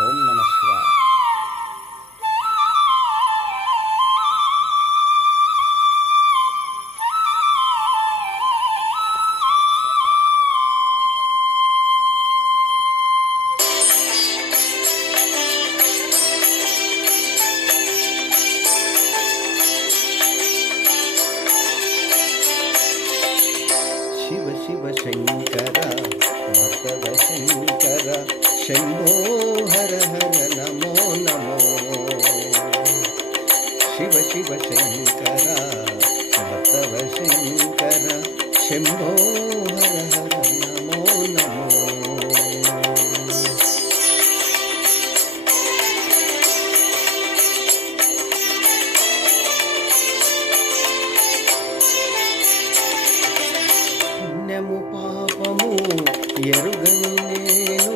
ఓం నమ శివాయ. శివ శివ శంకర భక్తవ శంకర శంభో హర హర నమో నమో. శివ శివ శంకర భక్తవ శంకర శంభో హర హర నమో నమో. పుణ్యము పాపము ఎరుగను నేను,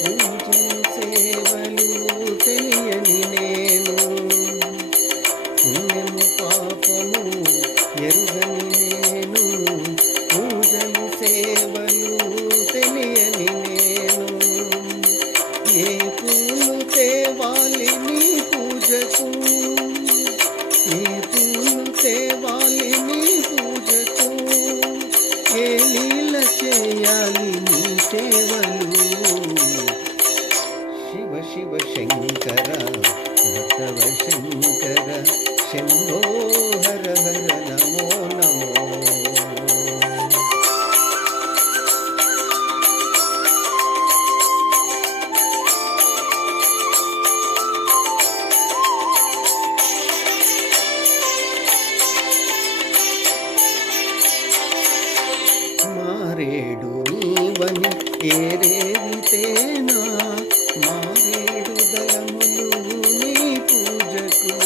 పూజలు సేవలు తెలియని నేను. పుణ్యము పాపము ఎరుగని నేను, పూజలు సేవలు తెలియని నేను. ఏ పూలు తేవాలి నీ పూజకు, ఏ పూలు తేవాలి నీ పూజకు, ఏ లీల చేయాలి నీ సేవలు. శివ శివ శంకర భక్తవ శంకర శంభో హర హర నమో నమో. మారేడు నీవని ఏరేవితేనా, మారేడు దళములు నీ పూజకు.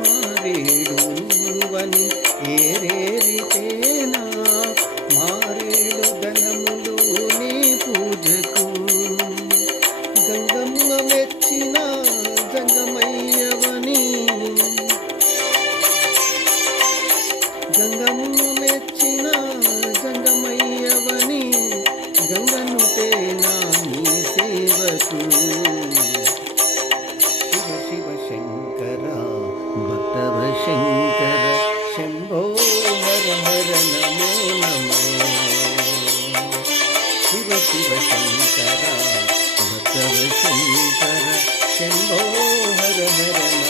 మారేడు నీవని ఏరేరితేనా, మారేడు దళములు నీ పూజకు. గంగమ్మ మెచ్చిన జంగమయ్యవని, గంగమ్మ మెచ్చిన జంగమయ్యవని, గంగను తేనా నీ సేవకు. శివ శివ శంకర భక్తవ శంకర శంభో హర హర నమో నమో. శివ శివ శంకర భక్తవ శంకర శంభో హర హర నమో.